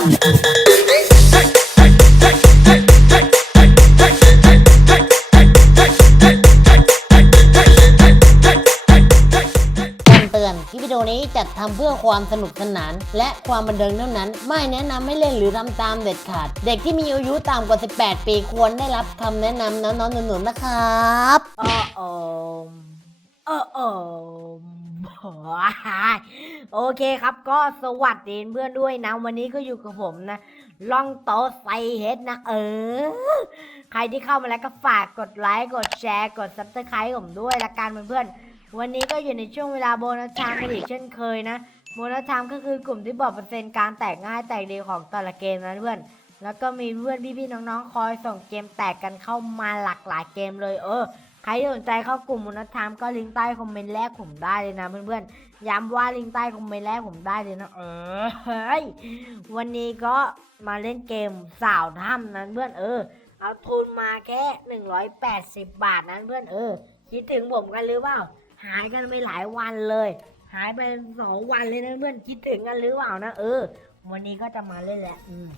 เตือนคลิปวิดีโอนี้จัดทำเพื่อความสนุกสนาน และความบันเทิงเท่านั้น ไม่แนะนำให้เล่นหรือทำตามเด็ดขาด เด็กที่มีอายุต่ำกว่า 18 ปีควรได้รับคำแนะนำน้องๆหนูๆนะครับเอออมอออม โอเคครับก็สวัสดีเพื่อนด้วยนะ วันนี้ก็อยู่กับผมนะ ล่องโตะไซเฮดนะ เออ ใครที่เข้ามาแล้วก็ฝากกดไลค์ กดแชร์ กดซับสไครต์ผมด้วยละกันเพื่อนๆ วันนี้ก็อยู่ในช่วงเวลาโบนัสไทม์กันอีกเช่นเคยนะ โบนัสไทม์ก็คือกลุ่มที่บอกเปอร์เซ็นต์การแตกง่ายแตกดีของแต่ละเกมนะเพื่อน แล้วก็มีเพื่อนพี่ๆน้องๆ คอยส่งเกมแตกกันเข้ามาหลากหลายเกมเลยเออ ใครที่สนใจเข้ากลุ่มมุนธรรมก็ลิงก์ใต้คอมเมนต์แรกผมได้เลยนะเพื่อนๆ ย้ำว่าลิงก์ใต้คอมเมนต์แรกผมได้เลยนะเออเฮ้ยวันนี้ก็มาเล่นเกมสาวถ้ำนั้นเพื่อนเออ เอาทุนมาแค่หนึ่งร้อยแปดสิบบาทนั้นเพื่อนเออ คิดถึงผมกันหรือเปล่า หายกันไปหลายวันเลย หายไปสองวันเลยนะเพื่อนคิดถึงกันหรือเปล่านะเออ วันนี้ก็จะมาเล่นแหละอืม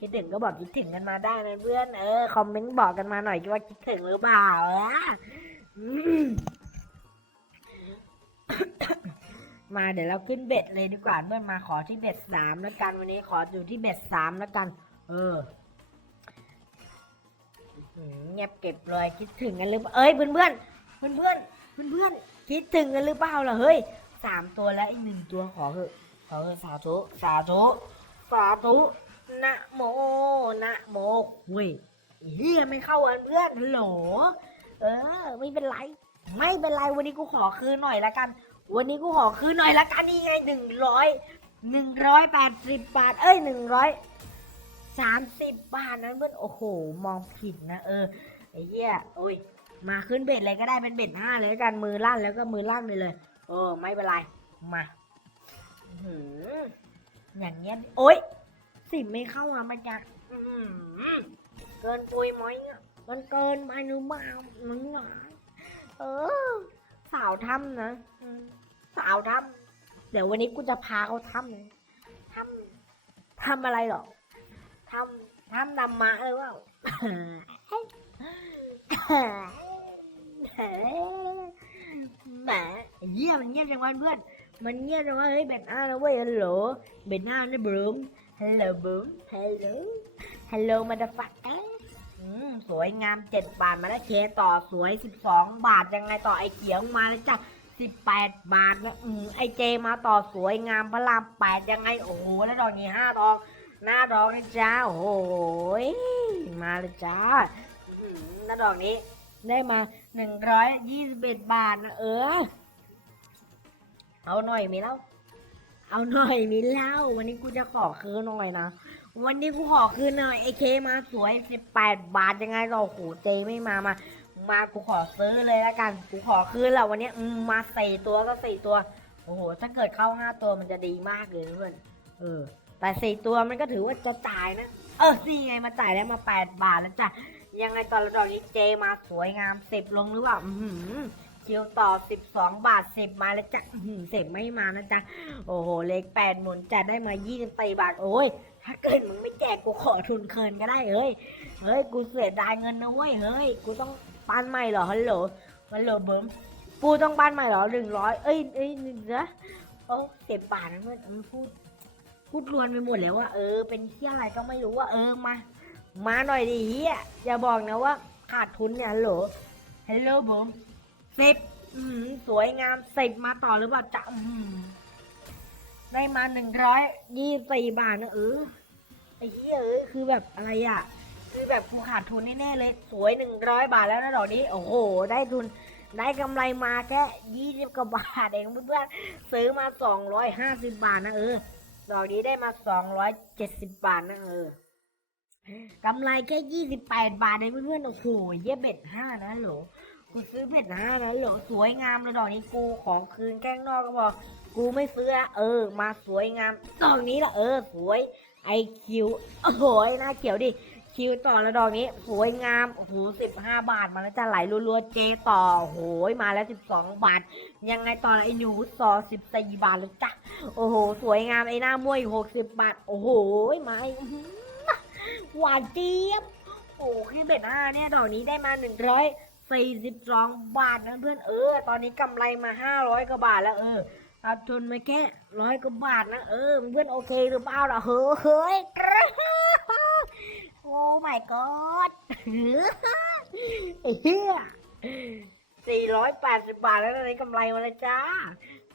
คิดถึงก็บอกคิดถึงกันมาได้นะเพื่อนเออคอมเมนต์บอกกันมาหน่อยว่าคิดถึงหรือเปล่าอะมาเดี๋ยวเราขึ้นเบ็ดเลยดีกว่าเพื่อนมาขอที่เบ็ดสามแล้วกันวันนี้ขออยู่ที่เบ็ดสามแล้วกัน เออเงียบเก็บเลยคิดถึงกันหรือเปล่าเอ้ยเพื่อนเพื่อนเพื่อนเพื่อนเพื่อนเพื่อนคิดถึงกันหรือเปล่าล่ะเฮ้ยสามตัวแล้วอีกหนึ่งตัวขอเถอะขอเถอะสาธุสาธุสาธุ นะโมนะโมเว้ยเฮียไม่เข้าอันเพื่อนฮัลโหลเออ ไม่เป็นไร ไม่เป็นไรวันนี้กูขอคืนหน่อยละกัน วันนี้กูขอคืนหน่อยละกันนี่ไงหนึ่งร้อยหนึ่งร้อยแปดสิบบาท เอ้ยหนึ่งร้อยสามสิบบาทนั้นเพื่อนโอ้โห มองผิดนะเออไอ้เหี้ยอุ้ยมาขึ้นเบ็ดเลยก็ได้เป็นเบ็ดห้าเลยกันมือลั่นแล้วก็มือลั่นไปเลย เออ ไม่เป็นไร มาอื้อหืออย่างเงี้ยโอ๊ย สิบไม่เข้าอะมันจะอื้อหือเกินปุยไหมอะมันเกินไปหรือเปล่ามันหนาเออ สาวทำนะสาวทำเดี๋ยววันนี้กูจะพาเขาทำเลยทำทำอะไรหรอทำทำดำมะเลยว่าแหมเยี่ยมันเงียบจังวะเพื่อน มันเงียบจังวะเฮ้ยเบ็ดอ้านะเว้ยฮัลโหลเบ็ดอ้านะบรูม Hello boom Hello Hello motherfucker อืมสวยงามเจ็ดบาทมาแล้วเคต่อสวยสิบสองบาทยังไงต่อไอเขียวมาแล้วจ้ะสิบแปดบาทนะอืมไอเจมาต่อสวยงามพระรามแปดยังไงโอ้โหแล้วดอกนี้ห้าดอกหน้าดอกนะจ้าโอ้โหยมาเลยจ้าอืมหน้าดอกนี้ได้มาหนึ่งร้อยยี่สิบเอ็ดบาทนะเออเอาหน่อยไหมเล่า เอาหน่อยมิเล่า วันนี้กูจะขอคืนหน่อยนะ วันนี้กูขอคืนหน่อยไอเคมาสวยสิบแปดบาทยังไงเราโหเจไม่มามา มากูขอซื้อเลยละกัน กูขอคืนและวันนี้อืมมาสี่ตัวก็สี่ตัว โอ้โห ถ้าเกิดเข้าห้าตัวมันจะดีมากเลยเพื่อน เออ แต่สี่ตัวมันก็ถือว่าจะจ่ายนะ เออสี่ไงมาจ่ายได้มาแปดบาทแล้วจ้ะ ยังไงตอนละดอกนี้เจมาสวยงามสิบลงหรือเปล่า อือ คิวต่อสิบสองบาทสิบมาแล้วจ้ะอื้อหือสิบไม่มานะจ๊ะ โอ้โห เลขแปดหมุนจะได้มายี่สิบสี่บาท โอ้ย ถ้าเกิดมึงไม่แจกกูขอทุนเคินก็ได้เฮ้ย เฮ้ย กูเสียดายเงินนะเว้ย เฮ้ย กูต้องปั้นใหม่เหรอ ฮัลโหล ฮัลโหลเบิ้มกูต้องปั้นใหม่เหรอหนึ่งร้อยเอ้ยเอ้ยหนึ่งนะโอ้เจ็บบาทนะเพื่อนมันพูด พูดรวนไปหมดแล้วว่า เออ เป็นเที่ยอะไรก็ไม่รู้ว่า เออ มา มาหน่อยดิเฮียอย่าบอกนะว่าขาดทุนเนี่ยฮัลโหลฮัลโหลเบิ้ม สิบสวยงามสิบมาต่อหรือเปล่าจ๊ะได้มาหนึ่งร้อยยี่สี่บาทนะเออไอ้เหี้ยเอ้ยคือแบบอะไรอะ คือแบบกูขาดทุนแน่ๆเลย สวยหนึ่งร้อยบาทแล้วนะดอกนี้ โอ้โห ได้ทุนได้กำไรมาแค่ยี่สิบกว่าบาทเองเพื่อนๆซื้อมาสองร้อยห้าสิบบาทนะเออดอกนี้ได้มาสองร้อยเจ็ดสิบบาทนะเออกำไรแค่ยี่สิบแปดบาทเองเพื่อนๆโอ้โหเยี่เบ็ดห้านะหล กูซื้อเบ็ดห้านะโหลสวยงามเลยดอกนี้กูของคืนแกล้งนอกก็บอก กูไม่ซื้อละเออ มาสวยงามตรงนี้ละเออ สวยไอคิวโอ้โหหน้าเขียวดิคิวต่อแล้วดอกนี้สวยงามโอ้โหสิบห้าบาทมาแล้วจะไหลรัวๆเจต่อโอ้โหมาแล้วสิบสองบาท ยังไงต่อไอ้หนูต่อสิบสี่บาทแล้วจ้ะโอ้โห สวยงามไอ้หน้าม้วยหกสิบบาท โอ้โหมาหวานเจี๊ยบโอ้คือเบ็ดห้าเนี่ยดอกนี้ได้มาหนึ่งร้อย สี่สิบสองบาทนะเพื่อนเออตอนนี้กำไรมาห้าร้อยกว่าบาทแล้วเออเอาทุนมาแค่ร้อยกว่าบาทนะเออเพื่อนโอเคหรือเปล่าล่ะเฮ้ยเฮ้ยโอ้ my god ไอ้เหี้ยสี่ร้อยแปดสิบบาทแล้วตอนนี้กำไรมาแล้วจ้า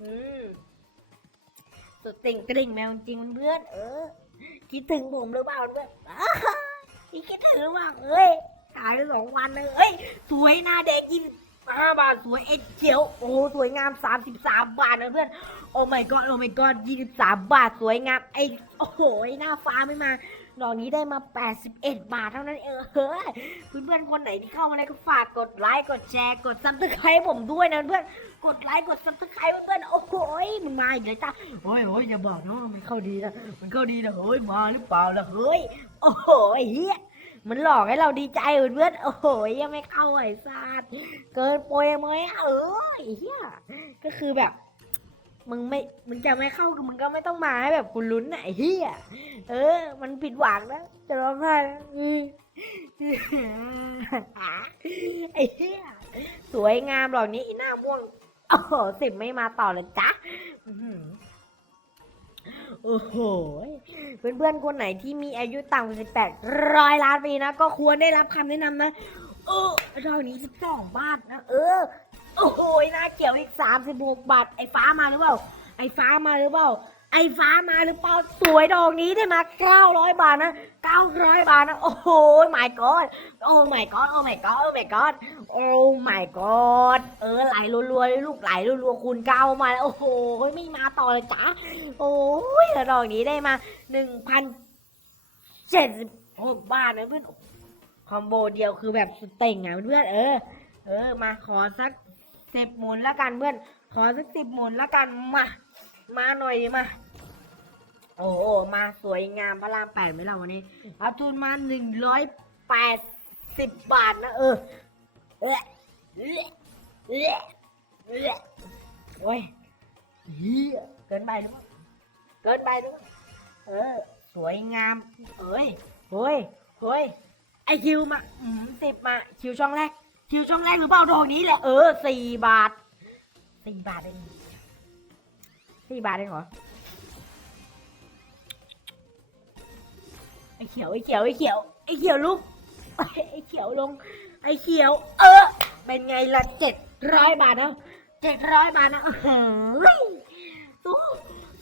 อืมสุดติ่งกริ่งแมวจริงเพื่อนเออ คิดถึงผมหรือเปล่าเพื่อนอ้าอีคิดถึงหรือเปล่าเอ้ย ขายไปสองวันเลยเอ้ยสวยหน้าเด็กยินห้าบาทสวยเอ็ดเขียวโอ้สวยงามสามสิบสามบาทนะเพื่อนโอ้ my god โอ้ my god ยี่สิบสามบาทสวยงามไอโอ้โหไอ้หน้าฟ้าไม่มาดอกนี้ได้มา 81 บาทเท่านั้นเองเฮ้ยเพื่อนๆคนไหนที่เข้ามาแล้วก็ฝากกดไลค์กดแชร์กดซับสไครต์ผมด้วยนะเพื่อนกดไลค์กดซับสไครต์เพื่อนโอ้โหมันมาอีกแล้วจ้าโอ้ยโอ้ยอย่าบอกนะมันเข้าดีนะมันเข้าดีนะเฮ้ยมาหรือเปล่าล่ะเฮ้ยโอ้โหเฮีย มันหลอกให้เราดีใจเพื่อนโอ้โหยังไม่เข้าไอ้ซาดเกินโปรยไหมเออไอ้เฮียก็คือแบบ มึงไม่มึงจะไม่เข้ามึงก็ไม่ต้องมาให้แบบกูลุ้นน่ะไอ้เหี้ยเออ มันผิดหวังนะจะร้องไห้นะไอ้เหี้ยสวยงามหรอกนี้หน้าม่วงโอ้โหสิบไม่มาต่อเลยจ้ะ โอ้โห เพื่อนๆ คนไหนที่มีอายุต่ำกว่าสิบแปดร้อยล้านปีนะ ก็ควรได้รับคำแนะนำนะ เออดอกนี้สิบสองบาทนะ เออ โอ้โหน่าเกี่ยวอีกสามสิบหกบาท ไอ้ฟ้ามาหรือเปล่า ไอ้ฟ้ามาหรือเปล่า ไอ้ฟ้ามาหรือเปล่าสวยดอกนี้ได้มาเก้าร้อยบาทนะเก้าร้อยบาทนะโอ้โห my god โอ้ my god โอ้ my god โอ้ my god โอ้ my god เออไหลรัวๆลูกไหลรัวๆคูณเก้ามาแล้วโอ้โหไม่มาต่อเลยจ้าโอ้ยดอกนี้ได้มาหนึ่งพันเจ็ดสิบหกบาทนะเพื่อนคอมโบเดียวคือแบบสุดเต่งอะเพื่อนเออ เออมาขอสักสิบหมุนละกันเพื่อน ขอสักสิบหมุนละกันมา มาหน่อยมา โอ้โห มาสวยงามพระรามแปดไหมล่ะวันนี้เอาทุนมาหนึ่งร้อยแปดสิบบาทนะเออเอะเอะเอะเอะโอ้ยเฮียเกินไปหรือเปล่าเกินไปหรือเปล่าเออ สวยงามเอ้ยเฮ้ยเฮ้ยไอคิวมาอืมสิบมาคิวช่องแรก คิวช่องแรกหรือเปล่าดอกนี้แหละเออสี่บาทสี่บาทเองสี่บาทเองเหรอ อเขียวไอเขียวไอเขียวไอเขียวลุกไอเขียวลง ไอเขียว เออ เป็นไงล่ะเจ็ดร้อยบาทเนาะเจ็ดร้อยบาทนะเฮ้ยสู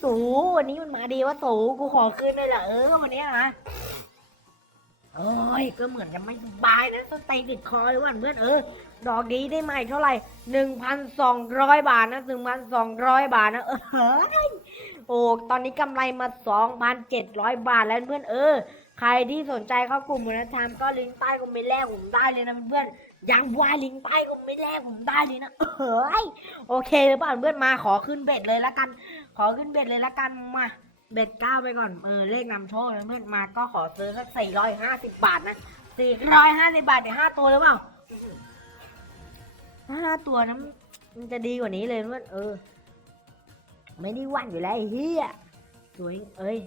สูวันนี้มันมาดีว่าสูกูขอคืนเลยล่ะเออวันนี้นะโอ้ยก็เหมือนจะไม่สบายนะสเตย์ติดคอเลยว่ะเพื่อนเออ ดอกนี้ได้มาอีกเท่าไหร่หนึ่งพันสองร้อยบาทนะหนึ่งพันสองร้อยบาทนะเออเฮ้ยโอ้ตอนนี้กำไรมาสองพันเจ็ดร้อยบาทแล้วเพื่อนเออ ใครที่สนใจเข้ากลุ่มมูลธรรมก็ลิงก์ใต้คอมเมนต์แรกผมได้เลยนะเพื่อนยังว่าลิงก์ใต้คอมเมนต์แรกผมได้เลยนะเฮ้ยโอเคหรือเปล่าเพื่อนมาขอขึ้นเบ็ดเลยละกัน ขอขึ้นเบ็ดเลยละกันมาเบ็ดเก้าไปก่อนเออเลขนำโชคเพื่อนมาก็ขอซื้อสักสี่ร้อยห้าสิบบาทนะสี่ร้อยห้าสิบบาทเดี๋ยวห้าตัวหรือเปล่าห้าตัวนะมันจะดีกว่านี้เลยเพื่อนเออ ไม่ได้วันอยู่แล้วเฮียสวยเอ้ย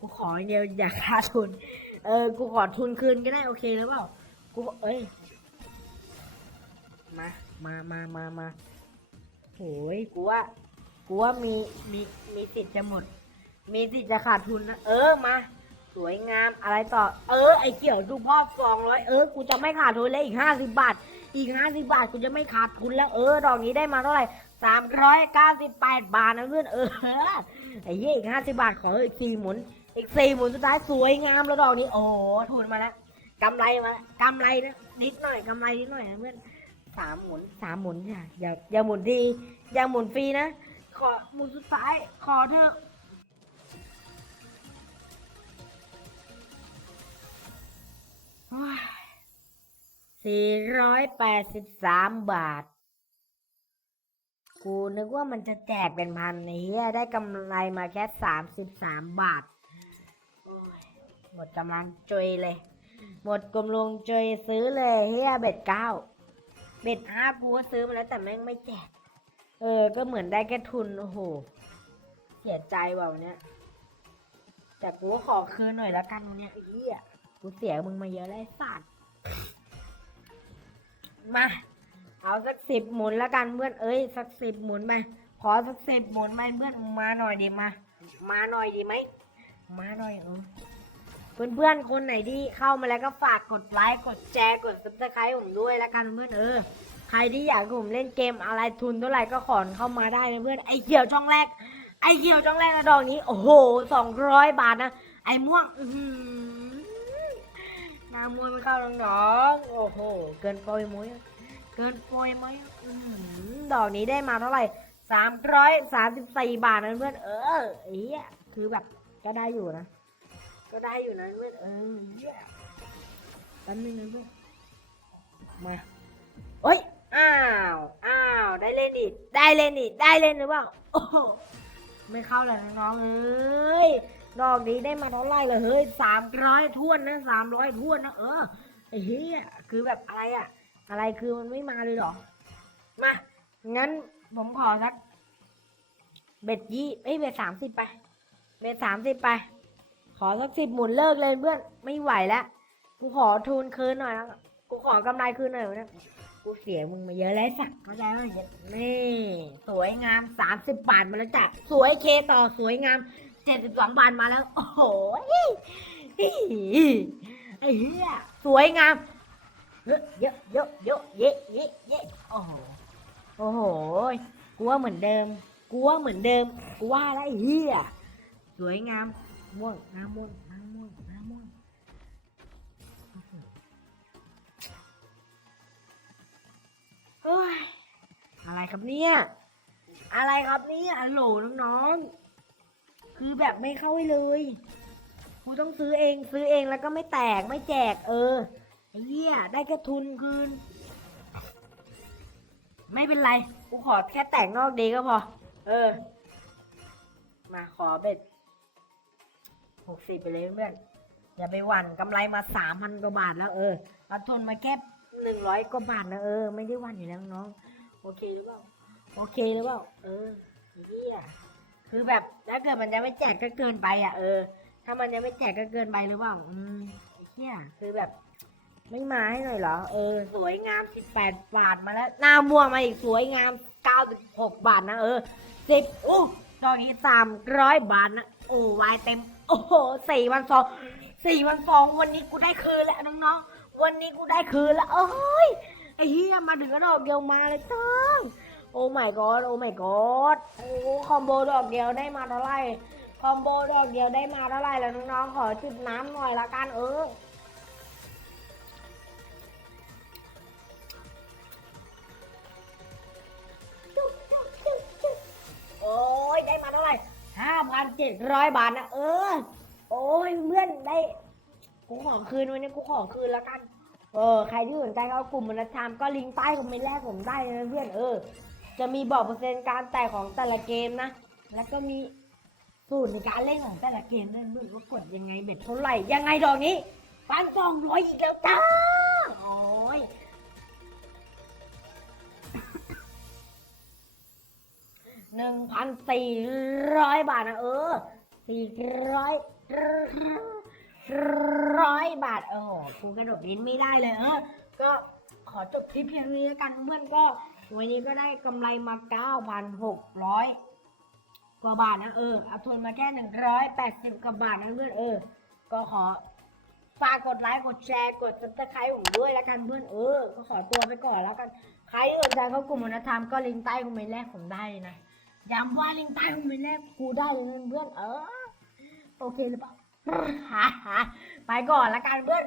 กูขออย่างเดียวอย่าขาดทุน เออ กูขอทุนคืนก็ได้โอเคหรือเปล่า กู เอ้ย มา มามามามาโอ้ยกูว่า กูว่ามี มี มีสิทธิ์จะหมด มีสิทธิ์จะขาดทุนนะ เออ มา สวยงาม อะไรต่อ เออ ไอเกี่ยวดูพ่อสองร้อย เออ กูจะไม่ขาดทุนแล้วอีกห้าสิบบาท อีกห้าสิบาทกูจะไม่ขาดทุนแล้ว เออ ดอกนี้ได้มาเท่าไหร่สามร้อยเก้าสิบแปดบาทนะเพื่อน เออ ไอ้เหี้ยอีกห้าสิบาทขออีกสี่หมุน อีกสี่หมุนสุดท้ายสวยงามแล้วดอกนี้ โอ้โหทุนมาแล้วกำไรมาแล้วกำไรนะนิดหน่อยกำไรนิดหน่อยนะเพื่อนสามหมุนสามหมุนอย่าอย่าอย่าหมุนทีอย่าหมุนฟรีนะขอหมุนสุดท้ายขอเถอะสี่ร้อยแปดสิบสามบาท กูนึกว่ามันจะแจกเป็นพันเหี้ยได้กำไรมาแค่สามสิบสามบาท หมดกำลังจุยเลย หมดกลมลงเจยซื้อเลยเฮียเบ็ดเก้าเบ็ดห้ากูซื้อมาแล้วแต่แม่งไม่แจก เออ ก็เหมือนได้แค่ทุน โอ้โห เสียใจว่ะวันเนี้ยแต่กูขอคืนหน่อยละกันวันเนี้ยไอ้เฮียกูเสียมึงมาเยอะแล้วไอ้สัตว์มา เอาสักสิบหมุนละกันเพื่อน เอ้ย สักสิบหมุนไปขอสักสิบหมุนไปเพื่อน มาหน่อยดีมา มาหน่อยดีไหม มาหน่อยเออ เพื่อนๆ คนไหนที่เข้ามาแล้วก็ฝากกดไลค์ กดแชร์ กดซับสไครต์ผมด้วยแล้วกันเพื่อนเออ ใครที่อยากให้ผมเล่นเกมอะไรทุนเท่าไหร่ก็ขอนเข้ามาได้นะเพื่อน ไอเขียวช่องแรก ไอเขียวช่องแรกนะดอกนี้ โอ้โหสองร้อยบาทนะ ไอม่วง อื้อหือหน้ามวยไม่เข้าน้องๆโอ้โห เกินโปรยมวยเกินโปรยมวยดอกนี้ได้มาเท่าไหร่สามร้อยสามสิบสี่บาทนะเพื่อน เออไอ้เหี้ยคือแบบก็ได้อยู่นะ ก็ได้อยู่นะเพื่อนเออเหี้ยแป๊บนึงนะเพื่อนมาโอ้ย อ้าว อ้าว ได้เล่นดิได้เล่นดิได้เล่นหรือเปล่า โอ้โหไม่เข้าเลยน้องๆเอ้ย ดอกนี้ได้มาเท่าไหร่เลยเฮ้ยสามร้อยทวนนะสามร้อยทวนนะเออไอ้เหี้ยคือแบบอะไรอะ อะไรคือมันไม่มาเลยเหรอ มา งั้นผมขอสักเบ็ดยี่เอ้ยเบ็ดสามสิบไป เบ็ดสามสิบไป ขอสักสิบหมุนเลิกเลยเพื่อน ไม่ไหวแล้ว กูขอทุนคืนหน่อยนะ กูขอกำไรคืนหน่อยนะ กูเสียมึงมาเยอะแล้วสักเข้าใจไหมนี่ สวยงามสามสิบบาทมาแล้วจ้ะ สวยเคต่อสวยงามเจ็ดสิบสองบาทมาแล้ว โอ้โหไอ้เหี้ยสวยงามเยอะเยอะเยอะเยอะเยะเยะเยะโอ้โหโอ้โหกูว่าเหมือนเดิมกูว่าเหมือนเดิมกูว่าแล้วไอ้เหี้ยสวยงาม ม่วงน้ำม่วงน้ำม่วงน้ำม่วงเฮ้ยอะไรครับเนี่ย อะไรครับเนี่ยฮัลโหลน้องๆ คือแบบไม่เข้าเลยกูต้องซื้อเองซื้อเองแล้วก็ไม่แตกไม่แจก เออไอ้เหี้ยได้กระทุนคืน ไม่เป็นไร กูขอแค่แต่งนอกดีก็พอ เออ มาขอเบ็ด หกสิบไปเลยเพื่อนอย่าไปหวั่นกำไรมาสามพันกว่าบาทแล้วเออเราทุนมาแค่หนึ่งร้อยกว่าบาทนะเออ ไม่ได้หวั่นอยู่แล้วน้อง โอเคหรือเปล่า โอเคหรือเปล่า เออเฮียคือแบบถ้าเกิดมันยังไม่แจกก็เกินไปอะเออ ถ้ามันยังไม่แจกก็เกินไปหรือเปล่า อืมไอ้เฮียคือแบบ ไม่มาให้หน่อยเหรอ เออ สวยงามสิบแปดบาทมาแล้ว หน้าม่วงมาอีกสวยงามเก้าสิบหกบาทนะเออสิบอู้ตอนนี้สามร้อยบาทนะโอ้วายเต็ม โอ้โหสี่วันสองสี่วันสองวันนี้กูได้คืนแล้วน้องๆวันนี้กูได้คืนแล้วเอ้ยไอ้เฮียมาถึงก็ดอกเดียวมาเลยจ้างโอ้ my god โอ้ my god โอ้คอมโบดอกเดียวได้มาเท่าไหร่คอมโบดอกเดียวได้มาเท่าไหร่แล้วน้องๆขอจุดน้ำหน่อยละกันเออ ร้อยบาทนะเออ โอ้ยเพื่อนได้ กูขอคืนวันนี้กูขอคืนแล้วกัน เออ ใครที่สนใจเข้ากลุ่มมนัทามก็ลิงก์ใต้คอมเมนต์แรกผมได้เลยนะเพื่อนเออ จะมีบอกเปอร์เซ็นต์การแตกของแต่ละเกมนะ แล้วก็มีสูตรในการเล่นของแต่ละเกมด้วยเพื่อนว่ากดยังไงเบ็ดเท่าไหร่ยังไงดอกนี้ปันสองร้อยอีกแล้วจ้า หนึ่งพันสี่ร้อยบาทนะเออสี่ร้อยร้อยบาทเออกูกระโดดลิ้นไม่ได้เลยเออก็ขอจบคลิปเพียงนี้แล้วกันเพื่อนก็วันนี้ก็ได้กำไรมาเก้าพันหกร้อยกว่าบาทนะเออเอาทุนมาแค่หนึ่งร้อยแปดสิบกว่าบาทนะเพื่อนเออ ก็ขอฝากกดไลค์กดแชร์กดซับสไครต์ผมด้วยแล้วกันเพื่อนเออ ก็ขอตัวไปก่อนแล้วกัน ใครสนใจเข้ากลุ่มมนธรรมก็ลิงก์ใต้คอมเมนต์แรกผมได้นะ ย้ำว่าลิงก์ใต้คอมเมนต์แลกกูได้เลยเพื่อนเออ โอเคหรือเปล่า ไปก่อนละกันเพื่อน